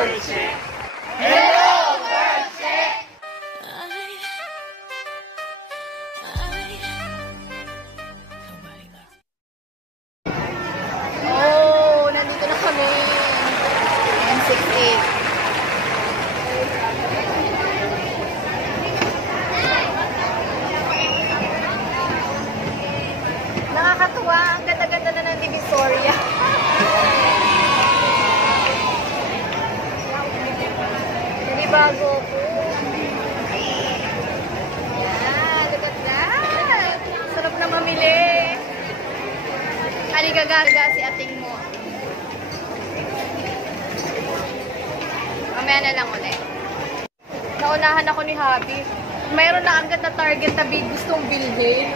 Dolce! Hello, Dolce! Oh, nandito na kami. M68. Nakakatuwa. Ang ganda-ganda na ng Divisoria. Hindi bago po. Yan, look at that. Sarap na mamili. Halika-gaga si ating mo. Mamaya na lang ulit. Naunahan ako ni Habi. Mayroon na agad na target na big gustong bilhin.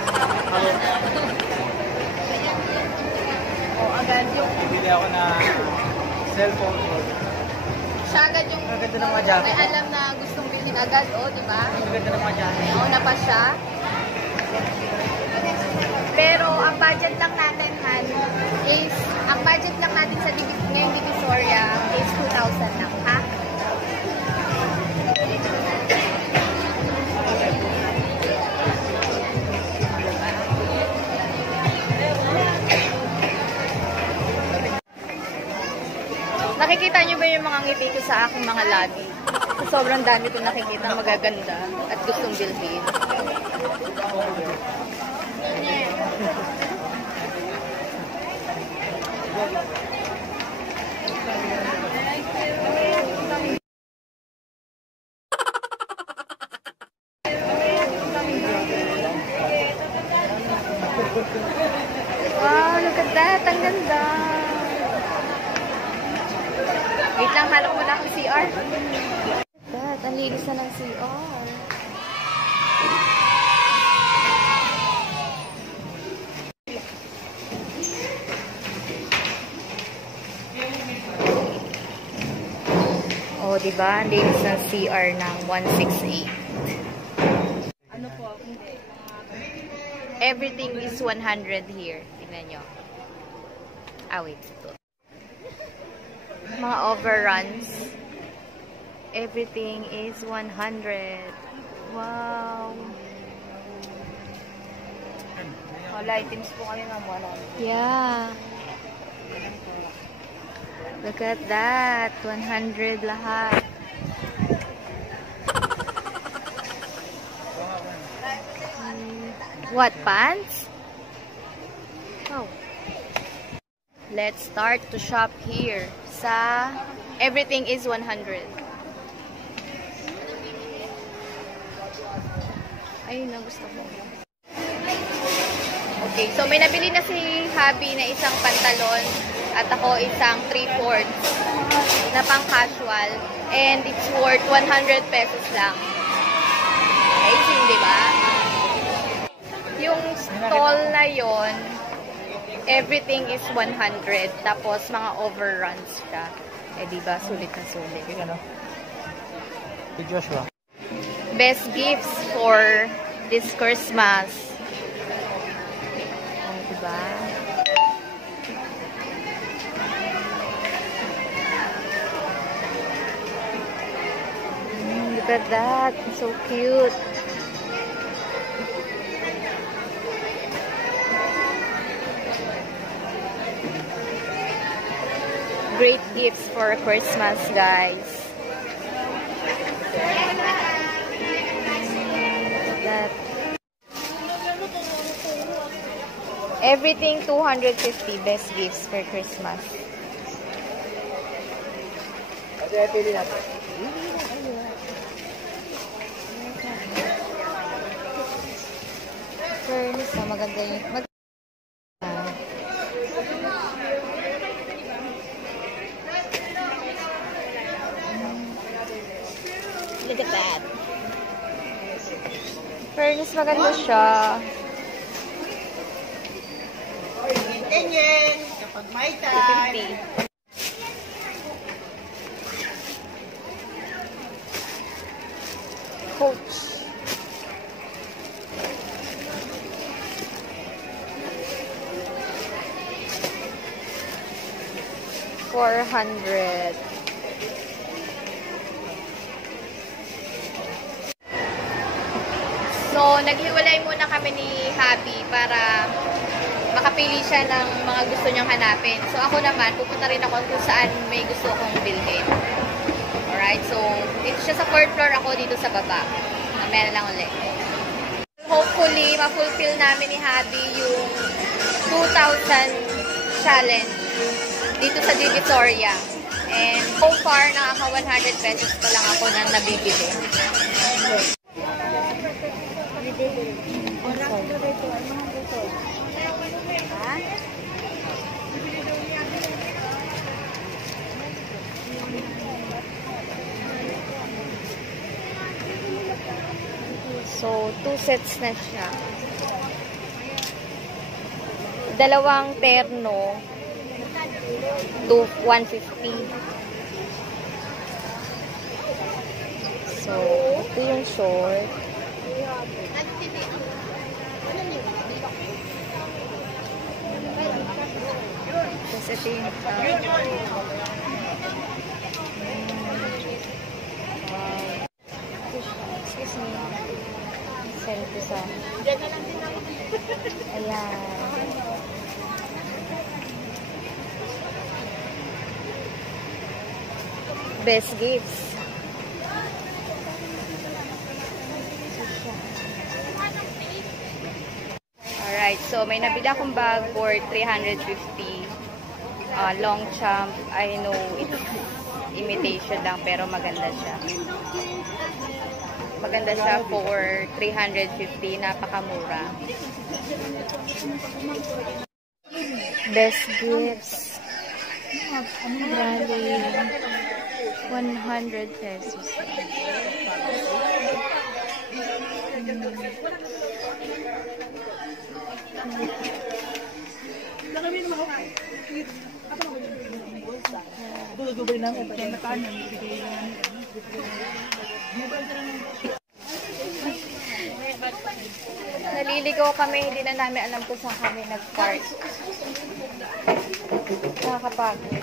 O, agad yung... Bibili ako na cellphone ko. Siya agad yung... Ang ganda ng mga jacket. May alam na gustong bilhin agad, o, di ba? Ang ganda ng mga jacket. Nauna pa siya. Pero, ang budget lang natin, Han, is... Ang budget lang natin sa ngayong Divisoria is 2,000 lang, ha? Nakikita niyo ba yung mga ngiti ko sa aking mga labi? Sobrang dami ko nakikita magaganda at gustong bilhin. Wow, look at that! Ang ganda! Wait lang, halok mo na akong CR. That, ang linis na ng CR. Oh, diba? Ang linis ng CR ng 168. Ano po? Everything is 100 here. Tingnan nyo. Ah, wait. Ito. Mga overruns. Everything is 100. Wow. All items po kami ng 100. Yeah. Look at that. 100 lahat. What, pants? Oh. Let's start to shop here. Sa everything is 100. Ayun na, gusto ko. Okay, so may nabili na si Habi na isang pantalon at ako isang 3/4 na pang casual and it's worth 100 pesos lang. Amazing, di ba? Yung stall na yon, everything is 100. Tapos, mga overruns siya. Eh, diba? Sulit na sulit. Ano? Si Joshua. Best gifts for this Christmas. Oh, diba? Look at that. It's so cute. Great gifts for Christmas, guys. That. Everything 250 best gifts for Christmas. Pili natin. Fairness na maganda yun. Look at that. Fairness, maganda siya. Ganyan, kapag may time. Coach. $400. naghiwalay muna kami ni Habi para makapili siya ng mga gusto niyang hanapin. So, ako naman, pupunta rin ako kung saan may gusto akong bilhin. Alright, so, dito siya sa 4th floor, ako dito sa baba. Mamaya na lang ulit. Hopefully, ma-fulfill namin ni Habi yung 2,000 challenge dito sa Divisoria. And so far, nakaka 100 pesos pa lang ako nang nabibili. So, 2 sets na siya. Dalawang terno, 150. So, ito yung short. Tapos ito yung excuse me. Send ko sa ayan. Best gifts. Alright, so may nabili akong bag for 350. Long champ. I know it's imitation lang pero maganda siya. Maganda siya for 350. Napakamura. Best gifts. Grabe. 100 pesos. Naliligaw kami, hindi na namin alam kung saan kami nag-park. Nakakapagod.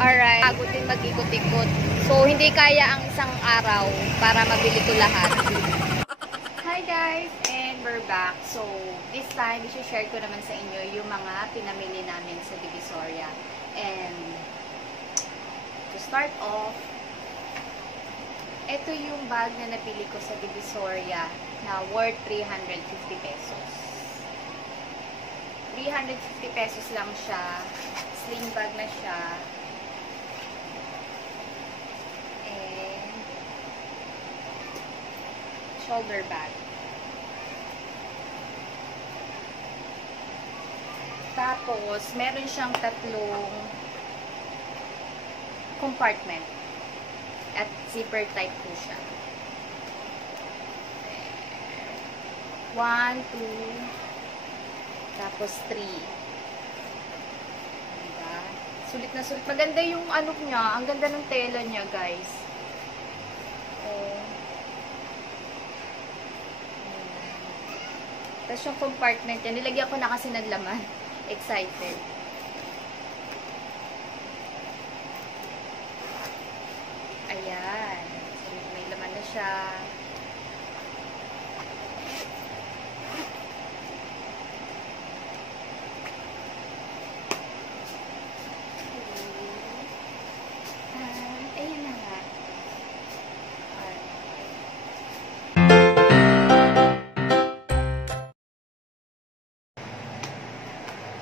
Alright, pagod din mag-ikot-ikot. So, hindi kaya ang isang araw para mabili ko lahat. Hi guys! And we're back. So, this time, i-share ko naman sa inyo yung mga pinamili namin sa Divisoria. And, to start off, ito yung bag na nabili ko sa Divisoria na worth 350 pesos. 350 pesos lang siya. Sling bag na siya. And shoulder bag. Tapos, meron siyang tatlong compartment. At zipper type po siya. 1, 2, tapos 3. Diba? Sulit na sulit. Maganda yung ano niya. Ang ganda ng tela niya, guys. Oh. Tapos yung compartment niya. Nilagyan ko na kasi ng laman. Excited. Ayan. So, may laman na siya. Ayan na nga.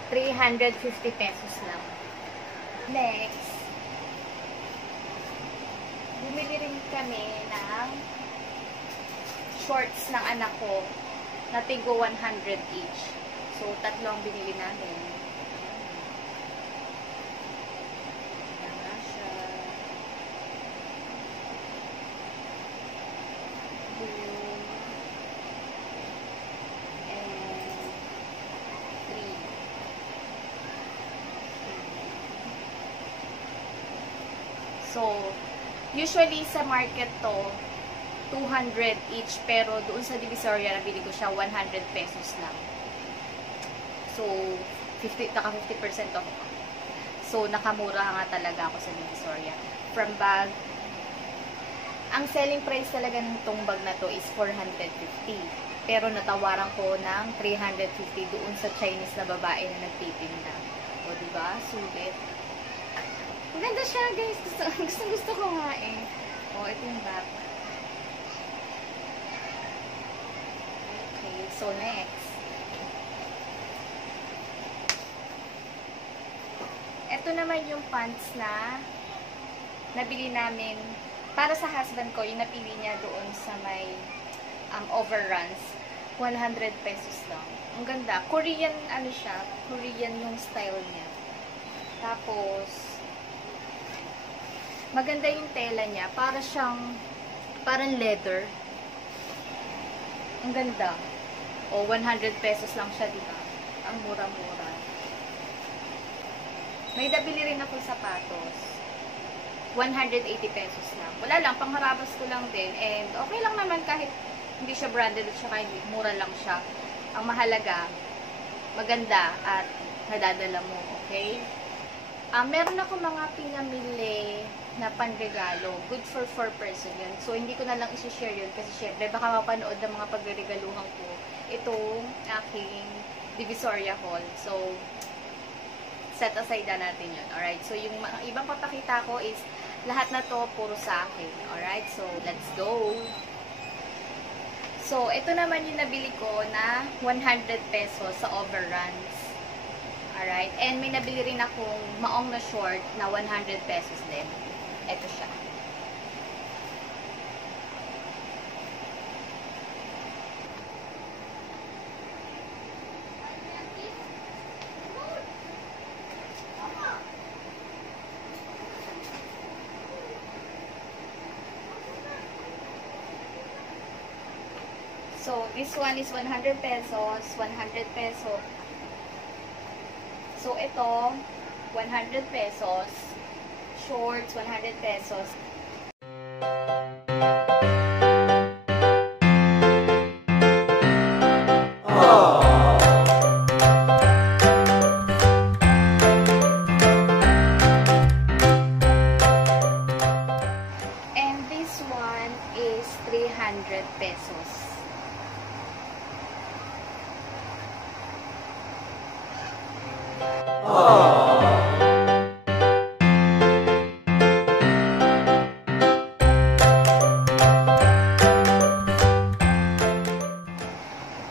350 pesos lang. Next, bumili rin kami ng shorts ng anak ko na tigo 100 each. So, tatlo ang binili namin. Ayan nga siya. 2 and 3. So, usually sa market to, 200 each. Pero doon sa Divisoria, nabili ko siya 100 pesos lang. So, naka 50% off. So, nakamura nga talaga ako sa Divisoria. From bag, Ang selling price talaga ng itong bag na to is 450. Pero natawaran ko ng 350 doon sa Chinese na babae na nagtitinda. O, diba? Sulit. Maganda siya, guys. Gusto ko nga eh. O, ito yung bag. Okay, so next. Ito naman yung pants na nabili namin para sa husband ko, yung napili niya doon sa may overruns. 100 pesos lang. Ang ganda. Korean, ano siya, Korean yung style niya. Tapos, maganda yung tela niya. Para siyang, parang leather. Ang ganda. O, 100 pesos lang siya, diba? Ang mura-mura. May nabili rin ako sapatos. 180 pesos lang. Wala lang, pangharabas ko lang din. And okay lang naman kahit hindi siya branded at saka hindi, mura lang siya. Ang mahalaga, maganda at nadadala mo, okay? Meron ako mga pinamili na panregalo. Good for 4 person yun. So, hindi ko na lang isi-share yun kasi syempre, baka mapanood ng mga pagregaluhan ko itong aking Divisoria haul. So, set aside na natin yun. Alright? So, yung mga ibang papakita ko is lahat na to puro sa akin. Alright? So, let's go! So, ito naman yung nabili ko na 100 pesos sa overruns. Alright? And may nabili rin akong maong na short na 100 pesos din. Ito siya. So, this one is 100 pesos, 100 peso. So, ito, 100 pesos. Shorts, 100 pesos. And this one is 300 pesos.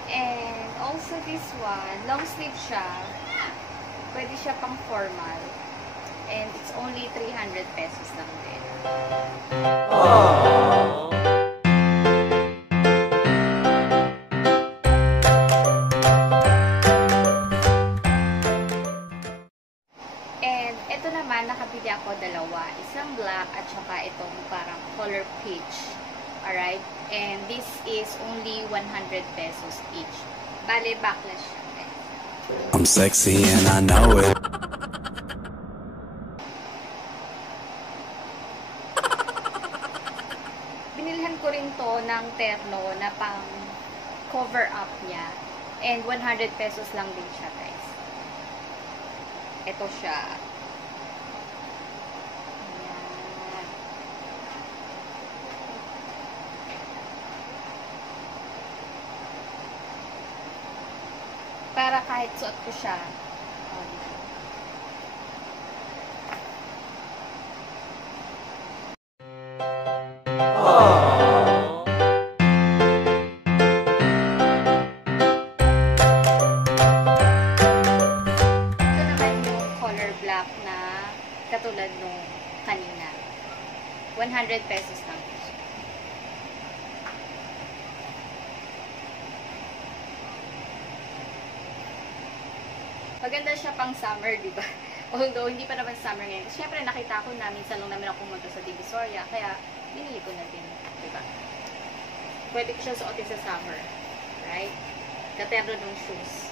And also this one, long sleeve siya. Pwede siya pang formal. And it's only 300 pesos lang din. And ito naman, nakabili ako dalawa. Isang black at saka itong parang color peach. Alright? And this is only 100 pesos each. Bale, backless siya. I'm sexy and I know it. Binilhan ko rin to ng terno na pang cover up niya. And 100 pesos lang din siya, guys. Ito siya. Ayan. Para kahit suot ko siya. Katulad nung kanina. 100 pesos lang. Maganda siya pang summer, di ba? Although, hindi pa naman summer ngayon. Kasi syempre, nakita ko na minsan lang namin ako pumunta sa Divisoria. Kaya, binili ko na din. Di ba? Pwede ko siya suotin sa summer. Right? Katerno ng shoes.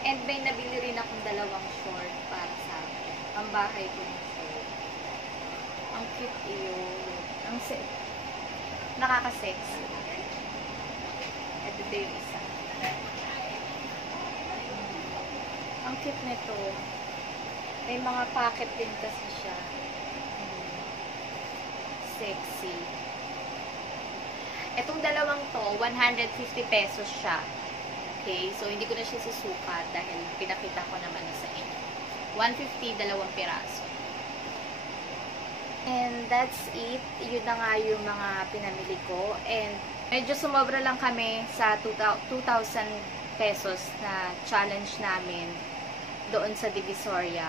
And may nabili rin akong dalawang short para sa akin. Pambahay ko ng short. Ang cute yun. Nakaka-sexy. Ito yung isa. Ang cute nito. May mga pocket din kasi siya. Sexy. Etong dalawang to, 150 pesos siya. Okay? So, hindi ko na siya susukat dahil pinakita ko naman na sa inyo. 150, dalawang piraso. And that's it. Yun na nga yung mga pinamili ko. And medyo sumobra lang kami sa 2,000 pesos na challenge namin doon sa Divisoria.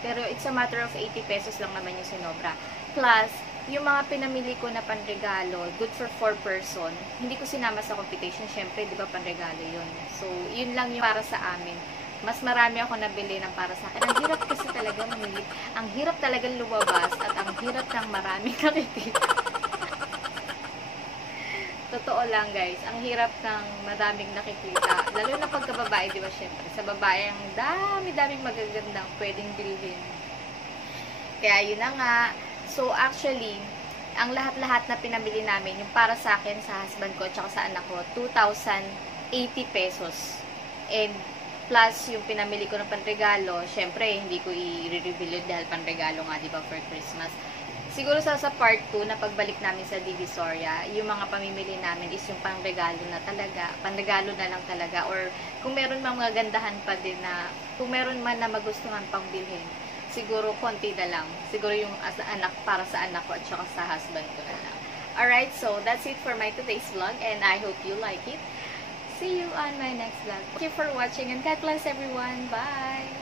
Pero it's a matter of 80 pesos lang naman yung sinobra. Plus, yung mga pinamili ko na panregalo, good for 4 person, hindi ko sinama sa computation. Syempre, di ba, panregalo yun. So, yun lang yung para sa amin. Mas marami ako nabili ng para sa akin. Ang hirap kasi talaga mamili. Ang hirap talaga lumabas at ang hirap ng maraming nakikita. Totoo lang, guys. Ang hirap ng maraming nakikita. Lalo na pagkababae, di ba, syempre. Sa babae, ang dami-daming magagandang pwedeng bilhin. Kaya yun na nga. So, actually, ang lahat-lahat na pinamili namin, yung para sa akin, sa husband ko, tsaka sa anak ko, 2,080 pesos. And plus, yung pinamili ko ng panregalo, syempre, hindi ko i-reveal yun dahil panregalo nga, di ba, for Christmas. Siguro sa part 2, na pagbalik namin sa Divisoria, yung mga pamimili namin is yung panregalo na talaga, panregalo na lang talaga, or kung meron mga gandahan pa din na, kung meron man na magustuhan pang bilhin, siguro konti na lang. Siguro yung anak, para sa anak ko at saka sa husband ko na lang. Alright, so that's it for my today's vlog, and I hope you like it. See you on my next vlog. Thank you for watching, and God bless everyone. Bye!